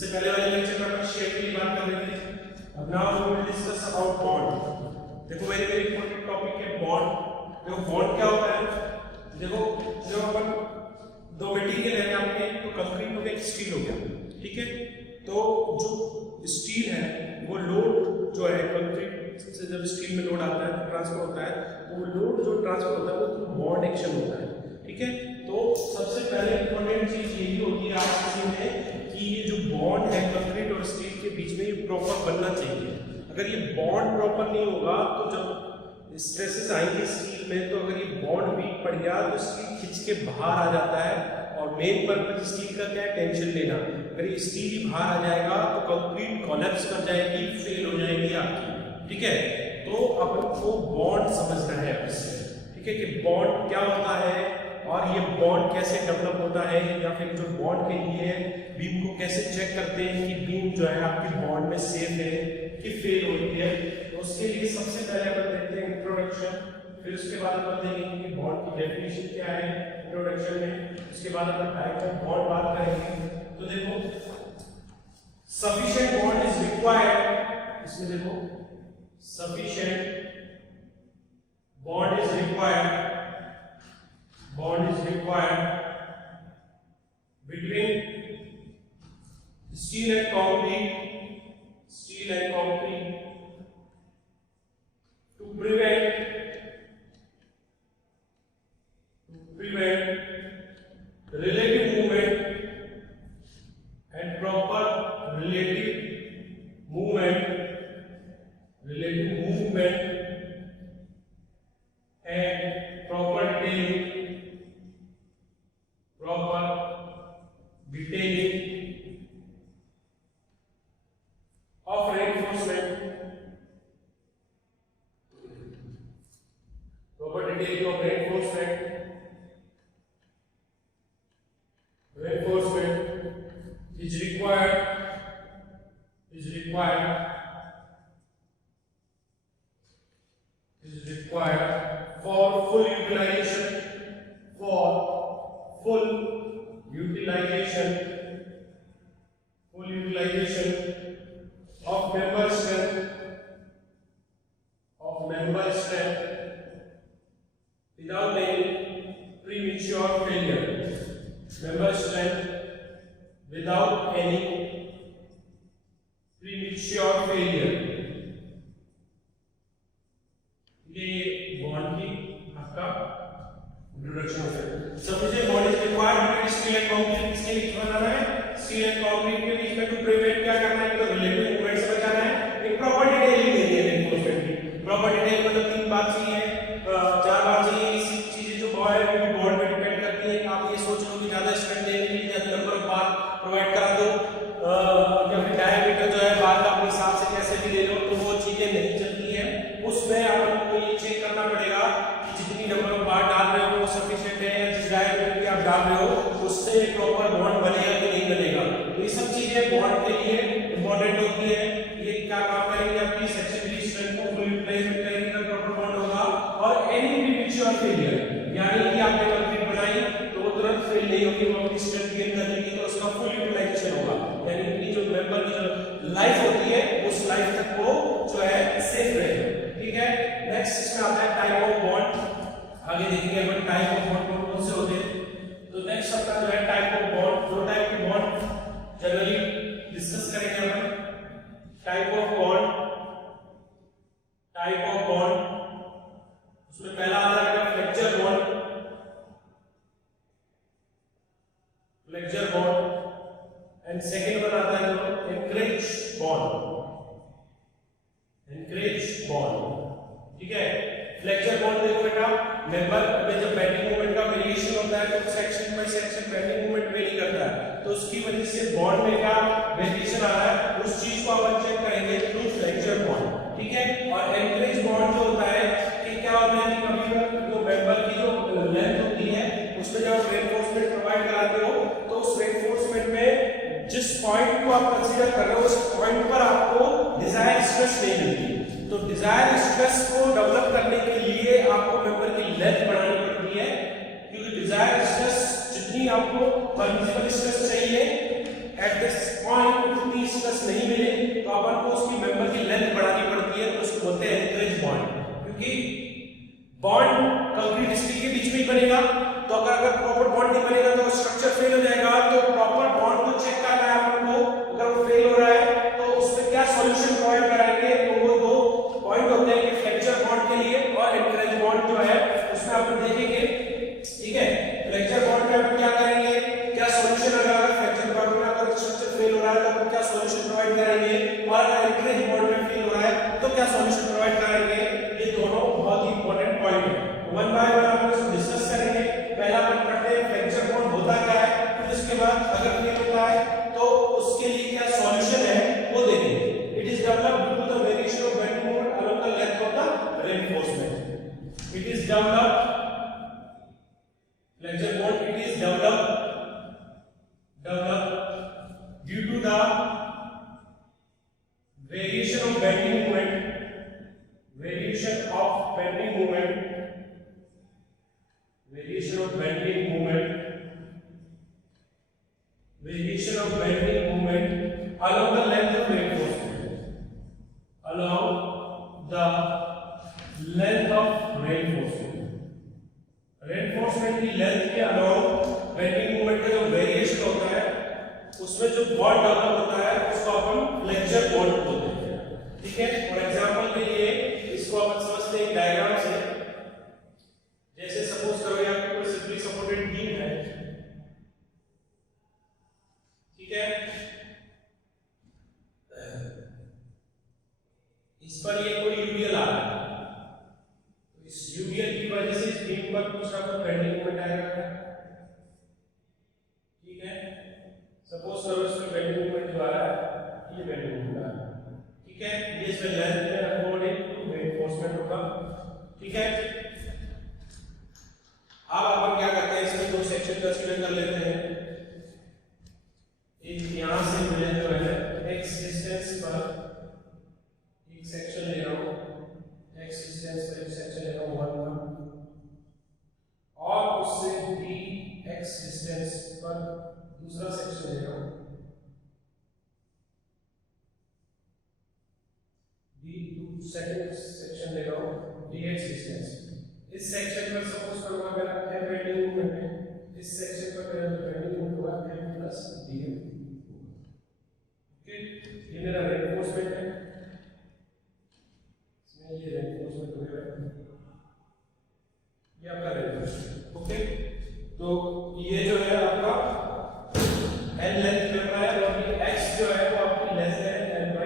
इससे पहले वाले लेक्चर में अपन शेप की बात कर रहे थे। अब now we will discuss about bond. देखो वेरी वेरी इंपॉर्टेंट टॉपिक है बॉन्ड। देखो बॉन्ड क्या होता है, देखो जब अपन दो मटेरियल है आपके, तो कंक्रीट हो गया, स्टील हो गया, ठीक है। तो जो स्टील है वो लोड जो है कंक्रीट से जब स्टील में लोड आता है ट्रांसफर होता है, तो वो लोड जो ट्रांसफर होता है वो बॉन्ड एक्शन होता है, ठीक है। तो सबसे पहले इंपॉर्टेंट चीज यही होती है आज किसी में कि ये जो बॉन्ड है कंक्रीट और स्टील के बीच में ये प्रॉपर बनना चाहिए। अगर ये बॉन्ड प्रॉपर नहीं होगा तो जब स्ट्रेसेस आएंगे स्टील में, तो अगर ये बॉन्ड वीक पड़ गया तो स्टील खिंच के बाहर आ जाता है। और मेन पर्पज स्टील का क्या है, टेंशन लेना। अगर ये स्टील ही बाहर आ जाएगा तो कंक्रीट कोलैप्स कर जाएगी, फेल हो जाएगी आपकी, ठीक है। तो अपन को बॉन्ड समझना है इससे, ठीक है, कि बॉन्ड क्या होता है और ये बॉन्ड कैसे डेवलप होता है, या फिर जो बॉन्ड के लिए बीम को कैसे चेक करते हैं कि बीम जो है आपकी बॉन्ड में सेफ है कि फेल हो रही है। तो उसके लिए सबसे पहले अपन देखते हैं इंट्रोडक्शन, फिर उसके बाद अपन देखेंगे कि बॉन्ड की डेफिनेशन क्या है इंट्रोडक्शन में, उसके बाद अपन टाइप ऑफ बॉन्ड बात करेंगे। तो देखो सफिशिएंट बॉन्ड इज रिक्वायर्ड, इसमें देखो sufficient bond is required, bond is required between steel and concrete to prevent relative movement and proper relative movement and proper detailing of reinforcement, is required for full utilization of member strength without any premature failure. Member strength without any premature failure. ये bond की आपका introduction है। Sufficient bond is required between steel and concrete, इसके लिए क्या बनाना है, steel and concrete के बीच में टू प्रिवेंट क्या करना है, तो रिलेटिव मूवमेंट से बचाना है। एक प्रॉपर डिटेलिंग देनी है रेनफोर्समेंट की। प्रॉपर डिटेल मतलब तीन बात चाहिए, चार बात चाहिए। इसी चीजें जो बॉन्ड में डिपेंड करती है। आप ये सोच लो कि ज्यादा स्ट्रेंथ देने के लिए ज्यादा नंबर ऑफ बार प्रोवाइड करा दो, या फिर डायमीटर जो है बार का अपने हिसाब से कैसे भी ले लो, तो वो चीजें नहीं चलती है। उसमें अपन को ये चेक करना पड़ेगा कि जितनी नंबर ऑफ बार डाल रहे हो वो सफिशिएंट है, या जिस डायमीटर की आप डाल रहे हो उससे प्रॉपर बॉन्ड बनेगा कि नहीं बनेगा। तो ये सब चीजें बॉन्ड के लिए इंपॉर्टेंट होती है। ये क्या काम करेंगे, आपकी सेक्शनरी स्ट्रेंथ को फुल यूटिलाइज करेंगे, प्रॉपर बॉन्ड होगा। और एनी प्रीमेच्योर फेलियर, यानी कि आपने कंक्रीट बनाई तो वो तुरंत फेल नहीं होगी, वो अपनी स्ट्रेंथ गेन कर लेगी, तो उसका फुल यूटिलाइजेशन होगा। यानी कि जो मेंबर की जो लाइफ होती है उस लाइफ तक वो जो है सेफ रहेगा, ठीक है। नेक्स्ट इसमें आता है टाइप ऑफ बॉन्ड। आगे देखेंगे अपन टाइप ऑफ बॉन्ड कौन से होते हैं। तो नेक्स्ट अपना जो है टाइप ऑफ बॉन्ड, दो टाइप के बॉन्ड जनरली डिस्कस करेंगे अपन। टाइप ऑफ बॉन्ड, उसमें पहला आता है flexure bond, and second one आता है जो एंकरेज बॉन्ड, ठीक है। फ्लेक्चर बॉन्ड देखो बेटा, मेंबर में जब बेंडिंग मोमेंट का वेरिएशन होता है तो section by section bending moment very करता है, तो उसकी वजह से बॉन्ड में क्या वेरिएशन आ रहा है, उस चीज को अपन चेक करेंगे थ्रू फ्लेक्चर बॉन्ड, ठीक है। और एंकरेज बॉन्ड जो होता है कि क्या होता है कि कभी जो मेंबर की जो लेंथ होती है उसमें जब आप रेनफोर्समेंट प्रोवाइड कराते हो तो उस रेनफोर्समेंट में जिस पॉइंट को आप कंसीडर कर रहे हो उस पॉइंट पर आपको डिजायर्ड स्ट्रेस नहीं मिलती। तो डिजायर्ड स्ट्रेस को डेवलप करने के लिए आपको मेंबर की लेंथ बढ़ानी पड़ती है, क्योंकि डिजायर्ड स्ट्रेस जितनी आपको परमिसिबल स्ट्रेस चाहिए एट दिस पॉइंट तो अपन को उसकी मेंबर की लेंथ बढ़ानी पड़ती है, तो उसको बोलते हैं एनकरेज बॉन्ड, क्योंकि बॉन्ड कंक्रीट स्टील के बीच में ही बनेगा। तो अगर प्रॉपर बॉन्ड नहीं बनेगा तो स्ट्रक्चर फेल हो जाएगा। तो प्रॉपर बॉन्ड को चेक करना है अपन को, अगर वो फेल हो रहा है तो उसमें क्या सॉल्यूशन प्रोवाइड कराएंगे। तो वो दो पॉइंट होते हैं कि फ्लेक्चर बॉन्ड के लिए और एनकरेज बॉन्ड जो है उसमें अपन देखेंगे, ठीक है। फ्लेक्चर बॉन्ड में अपन क्या करेंगे, क्या सॉल्यूशन अगर फ्लेक्चर बॉन्ड में अगर स्ट्रक्चर फेल हो रहा है तो अपन क्या सॉल्यूशन प्रोवाइड करेंगे, और अगर एनकरेज बॉन्ड में फेल हो रहा है तो क्या सॉल्यूशन प्रोवाइड करेंगे। ये दोनों बहुत ही इंपॉर्टेंट पॉइंट है। वन बाय वन हम इसको डिस्कस करेंगे। पहला अपन पढ़ते हैं फ्लेक्चर बॉन्ड होता क्या है, फिर उसके बाद अगर फेल होता है तो उसके लिए क्या सॉल्यूशन है वो देखेंगे। It is developed due to the variation of bending moment along the length of the reinforcement. It is developed flexure bond, it is developed due to the variation of bending moment, variation of bending moment, variation of bending moment, variation of bending moment along the length of reinforcement, along the length of reinforcement, reinforcement की length के along bending moment का जो variation होता है उसमें जो bond develop होता है उसको अपन फ्लेक्चर बॉन्ड बोलते हैं, ठीक है। फॉर एग्जांपल के लिए इसको अपन समझते हैं डायग्राम से। जैसे सपोज करो यहाँ पे कोई सिंपली सपोर्टेड बीम है, ठीक है। इस पर ये कोई यूडीएल आ रहा है, तो इस यूडीएल की वजह से इस बीम पर कुछ ना कुछ बेंडिंग मोमेंट आएगा, ठीक है। सपोज करो इसमें बेंडिंग मोमेंट जो आ रहा है ये बेंडिंग मोमेंट आ रहा है, ठीक है। ये इसमें लेंथ में अकॉर्डिंग टू रेनफोर्समेंट होगा, ठीक है। अब अपन क्या करते हैं, इसमें दो सेक्शन कंसीडर कर लेते हैं। एक यहां से मुझे जो है x डिस्टेंस पर एक सेक्शन ले रहा हूं, x डिस्टेंस पर एक सेक्शन ले रहा हूं 1 1, और उससे dx डिस्टेंस पर दूसरा सेक्शन ले रहा हूं d2 सेकंड सेक्शन ले रहा हूं dx डिस्टेंस। इस सेक्शन पर सपोज करो अगर m बेंडिंग मोमेंट है, इस सेक्शन पर मेरा जो बेंडिंग मोमेंट होगा m प्लस dm, ओके। ये मेरा रेनफोर्समेंट है, इसमें ये रेनफोर्समेंट हो गया, ये आपका रेनफोर्समेंट, ओके। तो ये जो है आपका n लेंथ चल रहा है और ये x जो है वो आपकी लेस देन n/2,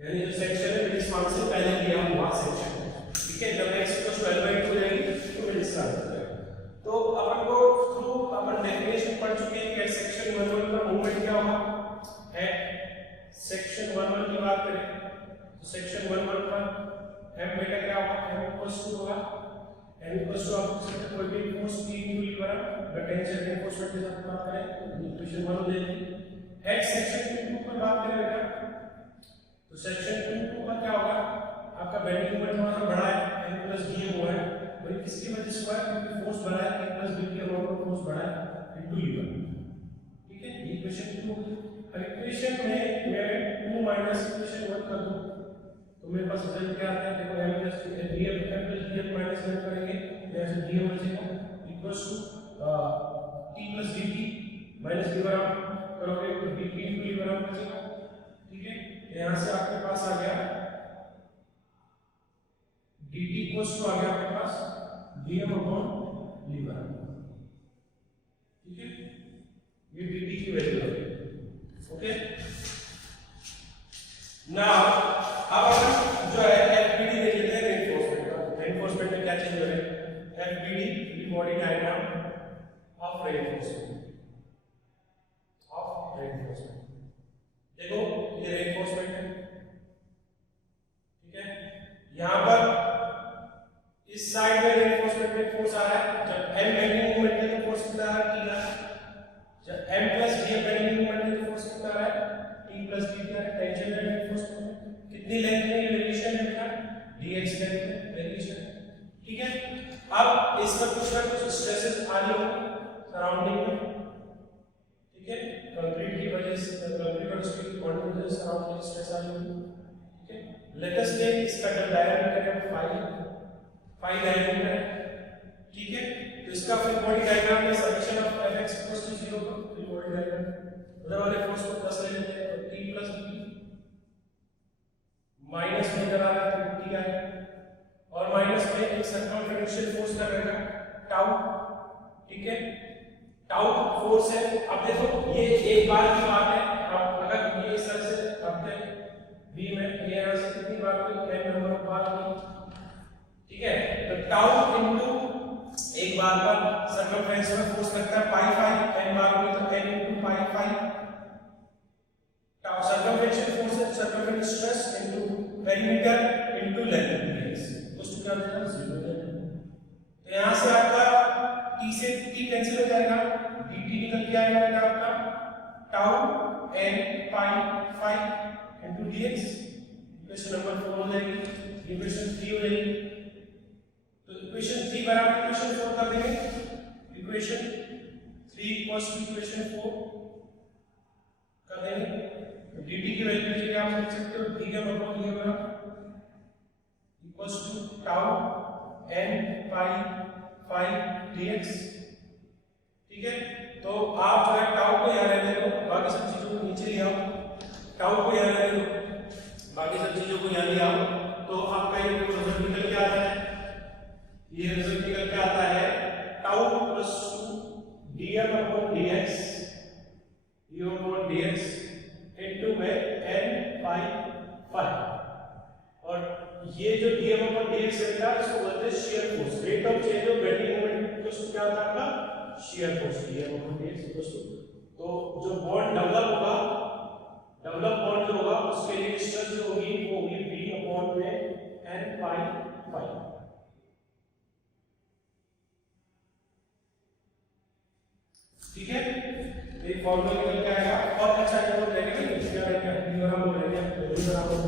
यानी जो सेक्शन है मिड स्पान से पहले लिया हुआ सेक्शन है, ठीक है। जब x को 12/2 हो जाएगी तो मिड स्पान हो जाएगा। तो अपन को थ्रू अपन डेफिनेशन पढ़ चुके हैं कि सेक्शन 1 का मूवमेंट क्या होगा है। सेक्शन 1 की बात करें तो सेक्शन 1 पर m बेटा क्या होगा, m इक्वल्स टू होगा m इक्वल्स टू आपको कोई भी force P into lever tension reinforcement के साथ बात करें इक्वेशन 1 हो जाएगी। एट सेक्शन 2 पर बात करें बेटा तो सेक्शन 2 पर क्या होगा, आपका बेंडिंग मोमेंट थोड़ा सा बढ़ा है, m प्लस dm हुआ है, वही किसकी वजह से हुआ है, क्योंकि फोर्स बढ़ा है, m प्लस d के अमाउंट में फोर्स बढ़ा है इनटू लीवर, ठीक है। ये इक्वेशन 2 हो गई। अब इक्वेशन में मैं 2 माइनस इक्वेशन 1 कर दूं तो मेरे पास रिजल्ट क्या आता है, देखो m प्लस dm माइनस करेंगे जैसे dm बचेगा equals to t plus dt minus लीवर आप करोगे तो dt इनटू लीवर आप बचेगा, ठीक है। यहां से आपके पास आ गया dt इक्वल्स टू आ गया आपके पास dm अपॉन लीवर, ठीक है। ये dt की वैल्यू है, ओके। नाउ अब अपन जो है fbd देख लेते हैं रेनफोर्समेंट का। रेनफोर्समेंट में क्या चेंज हो रहा है, fbd body diagram of reinforcement, of reinforcement. देखो ये रेनफोर्समेंट है, ठीक है। यहां पर इस साइड में रेनफोर्समेंट में फोर्स आ रहा है, जब m बेंडिंग मोमेंट है तो फोर्स कितना आ रहा है, t आ रहा है। जब m plus d bending moment है तो फोर्स कितना आ रहा है, t प्लस d क्या है, टेंशन है रेनफोर्समेंट। कितनी लेंथ में ये वेरिएशन है बेटा, dx लेंथ में वेरिएशन, ठीक है। अब इस पर कुछ ना कुछ स्ट्रेसेस आ रही होंगी सराउंडिंग में, ठीक है। कंक्रीट की वजह से कंक्रीट और स्टील की बॉन्डिंग की वजह से ग्राउंड प्लेन स्ट्रेस आ जाएगी। ठीक है, लेट अस टेक इसका डायमीटर है 5 डायमीटर है। ठीक है, तो इसका फ्री बॉडी डायग्राम में summation of Fx equals to 0 का फ्री बॉडी डायग्राम उधर वाले फोर्स को प्लस ले लेते हैं, तो T प्लस B माइनस में इधर आ रहा है तो T आएगा, और माइनस में एक सर्कमफेरेंशियल फोर्स लगेगा टाउ। ठीक है, टाउ फोर्स है। अब देखो ये एक बार की बात है, अब अगर ये इस तरह से आपके B में ये यहां से कितनी बार हुई, n नंबर ऑफ बार हुई। ठीक है, तो टाउ इनटू एक बार पर सर्कमफेरेंस में फोर्स लगता है पाई 5, n बार हुई तो n into pi 5 tau circumferential force है, circumference stress into perimeter into length equals to क्या देगा 0 देगा। तो यहां से आपका t से t कैंसिल हो जाएगा, dt निकल के आएगा बेटा आपका tau n pi 5 into dx। Equation number 4 हो जाएगी, इक्वेशन 3 हो जाएगी। तो इक्वेशन 3 बराबर इक्वेशन 4 कर देंगे, इक्वेशन 3 इक्वल्स टू इक्वेशन 4 कर देंगे। तो dt की वैल्यू लीजिए, आप लिख सकते हो dm upon dm equals to tau n pi 5 dx। ठीक है, तो आप जो है टाउ को यहां रहने दो, बाकी सब चीजों को नीचे ले आओ। टाउ को यहां रहने दो, बाकी सब चीजों को यहां ले आओ, तो आपका ये रिजल्ट निकल के आता है। ये रिजल्ट निकल के आता है tau plus 2 dm upon dx u upon dx into में n पाई 5। और ये जो dm अपॉन dx है इसको बोलते हैं shear force, rate of change of bending moment equals to क्या होता है आपका shear force, dm upon dx equals to. तो जो बॉन्ड डेवलप होगा, डेवलप बॉन्ड जो होगा उसके लिए स्ट्रेस जो होगी वो होगी b अपॉन में n पाई 5। ठीक है, एक फॉर्मूला निकल के आएगा। और अच्छा है वो रहेगा कि क्या रहेगा, d बराबर रहेगा v बराबर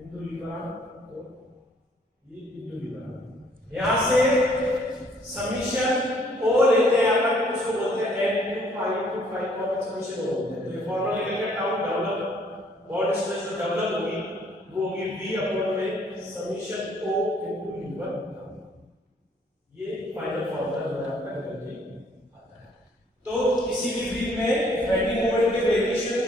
इनटू v बराबर, तो ये इनटू v बराबर। यहां से समीशन o लेते हैं अपन, उसको बोलते हैं n टू 5 का समीशन o होता है। तो ये फॉर्मूला निकल के टाउ डेवलप बॉन्ड स्ट्रेस जो डेवलप होगी वो होगी v अपॉन में समीशन o इनटू v1। ये फाइनल फॉर्मूला जो है आपका निकल के आता है। तो किसी भी बीम में बेंडिंग मोमेंट के वेरिएशन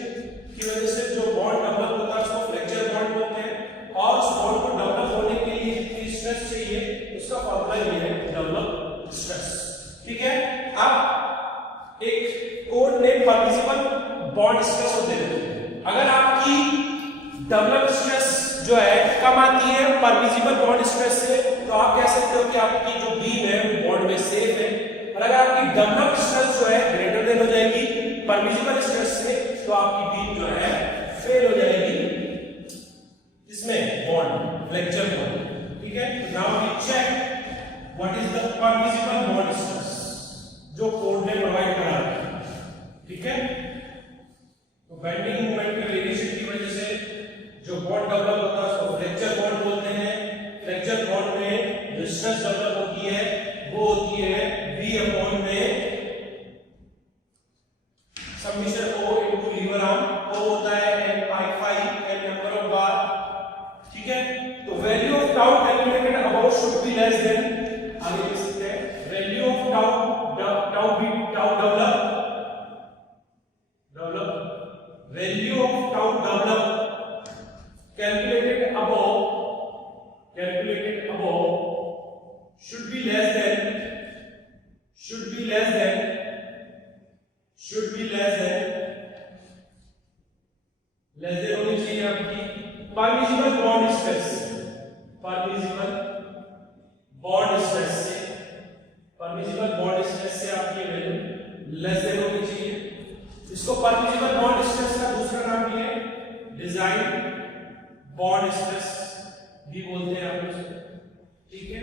की वजह से जो बॉन्ड डेवलप होता है उसको फ्लेक्चर बॉन्ड बोलते हैं, और उस बॉन्ड को डेवलप होने के लिए जितनी स्ट्रेस चाहिए उसका फॉर्मूला ये है डेवलप स्ट्रेस। ठीक है, अब एक कोड ने परमिसिबल बॉन्ड स्ट्रेस को दे देते हैं। अगर आपकी डेवलप स्ट्रेस जो है कम आती है परमिसिबल बॉन्ड स्ट्रेस से, तो आप कह सकते हो कि आपकी जो बीम है वो बॉन्ड में सेफ है। और अगर आपकी डेवलप स्ट्रेस जो है ग्रेटर देन हो जाएगी परमिसिबल स्ट्रेस से, तो आपकी बीम जो है फेल हो जाएगी इसमें बॉन्ड फ्लेक्चर बॉन्ड। ठीक है, now we check what is the permissible bond stress जो कोड ने प्रोवाइड करा है। ठीक है, तो बेंडिंग मोमेंट के वेरिएशन की वजह से जो बॉन्ड डेवलप होता है उसको फ्लेक्चर बॉन्ड बोलते हैं। फ्लेक्चर बॉन्ड में जो स्ट्रेस डेवलप होती है वो होती है v अपॉन में समीशन o इनटू लीवराम, o होता है n pi 5 n number of बार। ठीक है, तो value of tau calculated about should be less than, आगे लिख सकते हैं value of tau develop value of tau develop calculated about should be less than होनी चाहिए आपकी परमिसिबल बॉन्ड स्ट्रेस से, आपकी वैल्यू लेस देन होनी चाहिए। इसको परमिसिबल बॉन्ड स्ट्रेस का दूसरा नाम भी है डिजाइन बॉन्ड स्ट्रेस भी बोलते हैं आप लोग। ठीक है,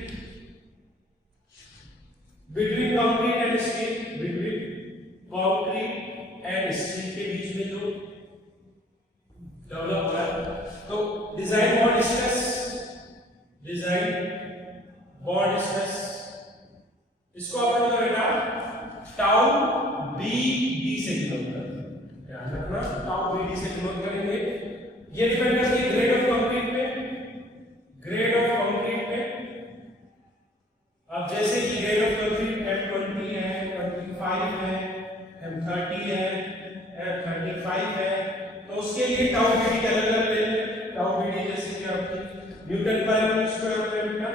बिटवीन कंक्रीट एंड स्टील के बीच में जो डेवलप हुआ है, तो डिजाइन बॉन्ड स्ट्रेस इसको अपन जो है ना टाउ बी से डिनोट करते हैं। ध्यान रखना टाउ बीडी से डिनोट करेंगे। ये डिपेंड करती है ग्रेड ऑफ कंक्रीट पे, ग्रेड ऑफ कंक्रीट पे। अब जैसे कि ग्रेड ऑफ कंक्रीट M20 है, M25 है, M30 है, M35 है, तो उसके लिए टाउ बीडी का अलग अलग लेंगे। टाउ बीडी जैसे कि आपकी न्यूटन पर मीटर स्क्वायर होता है बेटा,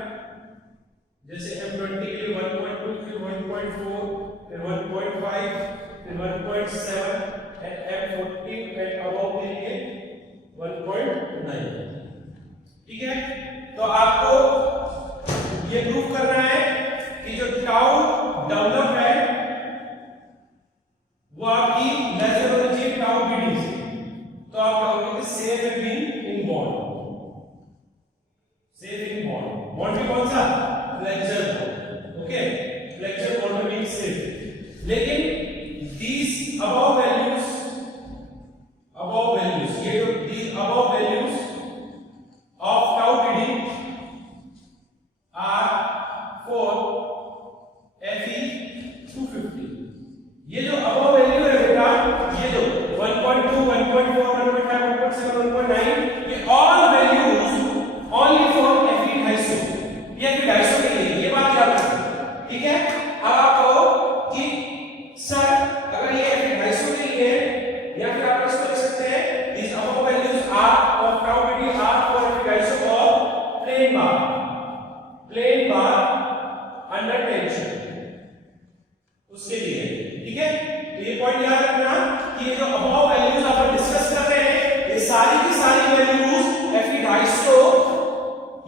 जैसे M20 के लिए 1.2, फिर 1.4, फिर 1.5, फिर 1.7 एंड M40 एंड अबव के लिए 1.9। ठीक है, तो आपको ये प्रूव करना है कि जो टाउ डेवलप है वो आपकी लेसर होनी चाहिए टाउ बीडी से। तो आप कहोगे कि safe a beam in bond, safe in bond. Bond भी कौन सा? Flexure bond. Okay, flexure bond में भी सेव। लेकिन these above values, ये जो these above values of tau BD are for Fe 250। ये जो above value है बेटा, ये जो 1.2, 1.4, 1.5, 1.7, 1.9, ये all values only for Fe 250। ये Fe 250 के लिए, ये बात याद रखना। ठीक है, अब आप कहो कि सर अगर ये Fe 250 के लिए है, या फिर आप इसको लिख सकते हैं these above values are of tau BD are for Fe 250 और plain bar under tension उसके लिए। ठीक है, तो ये पॉइंट याद रखना कि ये जो above values आप डिस्कस कर रहे हैं, ये सारी की सारी वैल्यूज Fe 250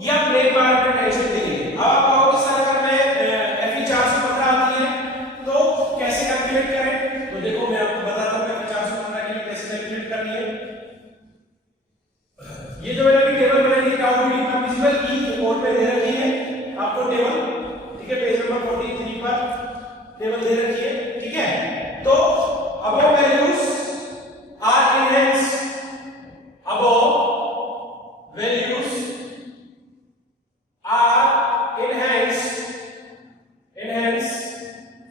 या plain bar under tension के लिए। अब आप कहोगे सर अगर मैं Fe 415 आती है तो कैसे कैलकुलेट करें? तो देखो मैं आपको बताता हूं Fe 415 के लिए कैसे कैलकुलेट करनी है। ये जो मैंने अभी टेबल बनाई है टाउ बीडी का विजुअल ई बोर्ड पे दे रखी है आपको टेबल। ठीक है, पेज नंबर 43 पर टेबल दे रखी है। ठीक है, तो above values are enhanced, above values are enhanced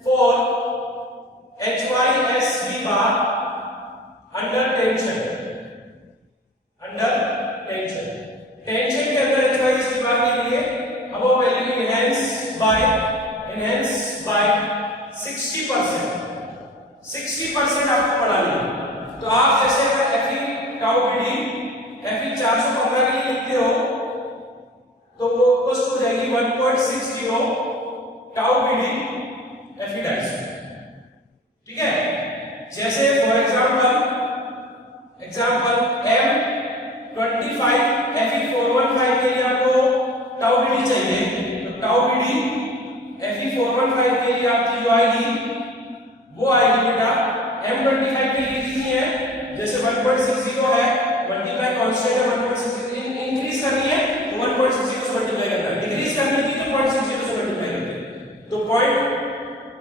for HYSB bar under tension, tension के अंदर HYSB bar के लिए above value enhanced by 60% आपको पढ़ा लिया। तो आप जैसे अगर Fe टाउ बीडी Fe 415 के लिए लिखते हो तो वो कॉस्ट हो जाएगी 1.60 टाउ बीडी Fe 250। ठीक है, जैसे फॉर एग्जांपल M25 Fe 415 के लिए आपको टाउ बीडी चाहिए, तो टाउ बीडी Fe 415 के लिए आपकी जो आएगी वो आएगी बेटा M25 के लिए कितनी है? जैसे 1.60 है, मल्टीप्लाई कांस्टेंट है 1.60, इंक्रीज करनी है तो 1.60 से मल्टीप्लाई करना है, डिक्रीज करनी थी तो 0.60 से मल्टीप्लाई करते हैं। तो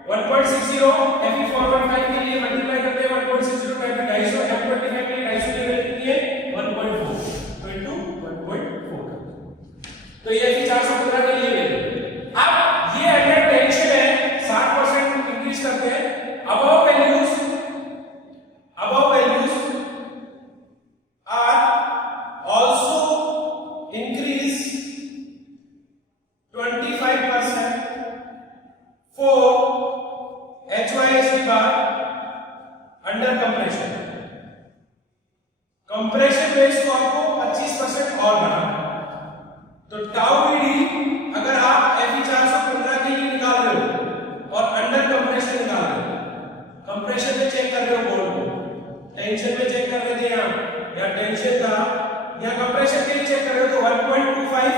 1.60 Fe 415 के लिए मल्टीप्लाई करते हैं 1.60 का Fe 250, M25 के लिए 250 की वैल्यू कितनी है? 1.4 तो इनटू 1.4। तो ये Fe 415 के लिए वैल्यू। अब ये अंडर टेंशन है, 60% इंक्रीज करते हैं। above values are also increased 25% for HYSB bar under compression। Compression base को आपको 25% और बढ़ाना। तो टाउ बीडी अगर आप Fe 415 के लिए निकाल रहे हो और अंडर कंप्रेशन निकाल रहे हो, कंप्रेशन में चेक कर रहे हो बोर्ड को, टेंशन में चेक कर रहे थे या टेंशन था या कंप्रेशन के लिए चेक कर रहे हो, तो 1.25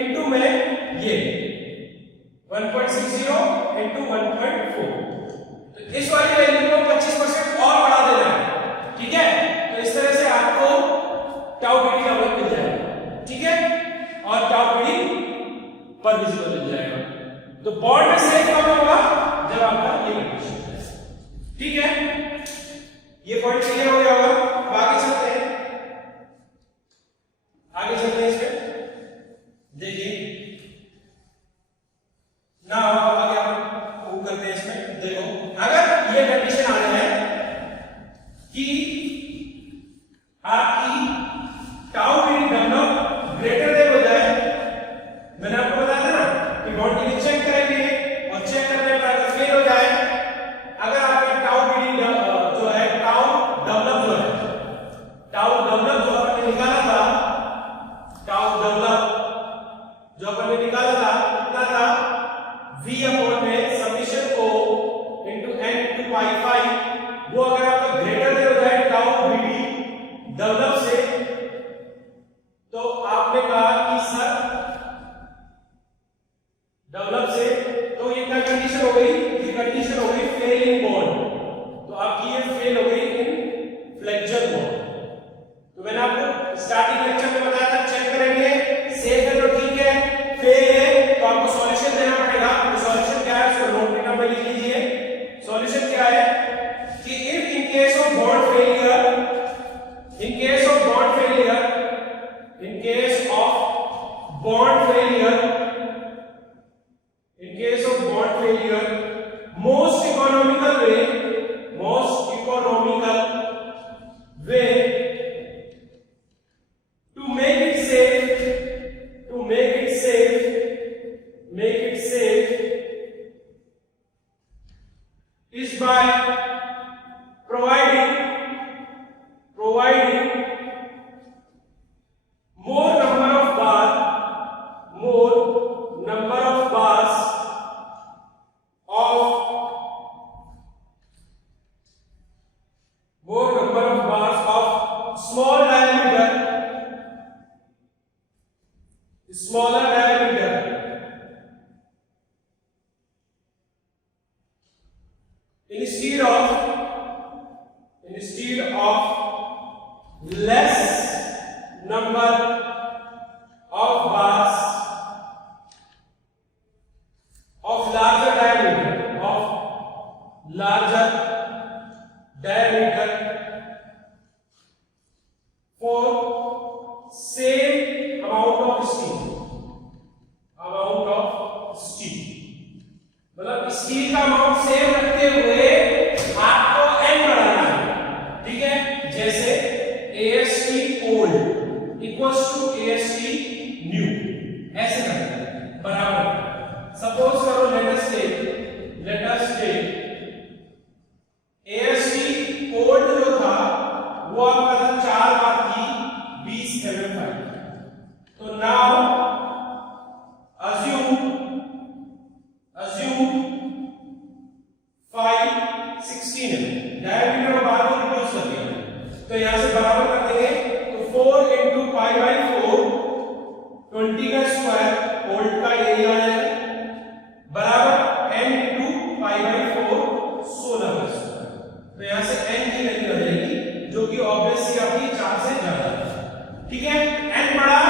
इनटू में ये 1.60 इनटू 1.4, तो इस वाली वैल्यू को 25% और बढ़ा देना है। ठीक है, तो इस तरह से आपको टाउ बीडी का वैल्यू मिल जाएगा। ठीक है, और टाउ बीडी पर विजिबल मिल जाएगा। तो बॉन्ड में सेव कब होगा? जब आपका ये कंडीशन है। ठीक है, ये पॉइंट क्लियर हो गया होगा। अब आगे चलते हैं, इसमें देखिए ना, आगे हम करते हैं इसमें। देखो अगर ये कंडीशन आ रहा है कि जो अपन ने निकाला था कितना था v अपॉन में summation o into n two pi 5, वो अगर आपका ग्रेटर देन हो जाए टाउ vd डेवलप से, तो आपने कहा कि सर डेवलप से, तो ये क्या कंडीशन हो गई, ये कंडीशन हो गई फेल इन बॉन्ड, तो आपकी ये फेल हो गई इन फ्लेक्चर बॉन्ड। तो मैंने आपको स्टार्टिंग लेक्चर में बताया था चेक करेंगे, सेफ है तो ठीक है, फेल है तो आपको सॉल्यूशन देना पड़ेगा। तो सॉल्यूशन क्या है उसको नोट पेपर में लिख लीजिए। सॉल्यूशन क्या है कि if in case of bond failure, in case of bond failure, in case of bond failure, in case of bond failure, most economical way, most economical way to make it safe, to make it safe, make it safe is by providing more number of bars, more number of bars of more number of bars of small diameter, smaller diameter, instead of less number of bars of larger diameter for same amount of steel, मतलब steel का amount same रखते हुए आपको n बढ़ाना है, ठीक है। जैसे AST old equals to AST new, ऐसे करना है बराबर। सपोज करो let us take AST old जो था वो आपका था 4 बार की 20 mm5, तो नाउ assume 5 16 mm डायमीटर में बार को रिड्यूस कर दिया, तो यहां से बराबर कर देंगे, तो 4 into pi by 4 20 का स्क्वायर वोल्ट का एरिया आ जाएगा बराबर n into pi by 4 16 का स्क्वायर। तो यहां से n की वैल्यू आ जाएगी जो कि ऑब्वियसली आपकी 4 से ज्यादा है, ठीक है। n बढ़ा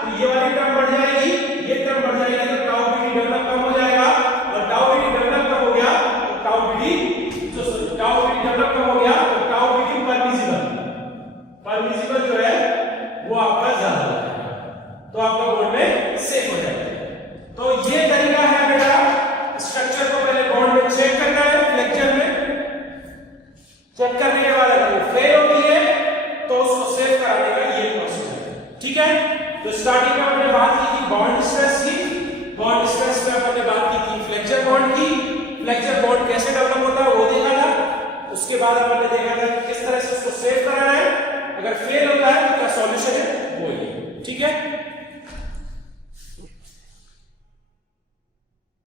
तो ये वाली टर्म बढ़ जाएगी, ये टर्म बढ़ जाएगी, तो टाउ vd डेवलप कम हो जाएगा, और टाउ vd डेवलप कम हो गया तो टाउ vd डेवलप कम हो गया तो टाउ vd परमिसिबल जो है वो आपका ज्यादा है, तो आपका बोर्ड में सेफ हो जाएगा। तो ये तरीका है बेटा, स्ट्रक्चर को पहले बोर्ड में चेक करना है, फ्लेक्चर में चेक करने के बाद अगर फेल होती है तो उसको सेव कराने का ये प्रोसेस है, ठीक है। तो स्टार्टिंग में हमने बात की थी बॉन्ड स्ट्रेस की, बॉन्ड स्ट्रेस में हमने बात की थी फ्लेक्चर बॉन्ड की, फ्लेक्चर बॉन्ड कैसे डेवलप होता है वो देखा था। उसके बाद हमने देखा था किस तरह से उसको सेव कराना है, अगर फेल होता है तो क्या सॉल्यूशन है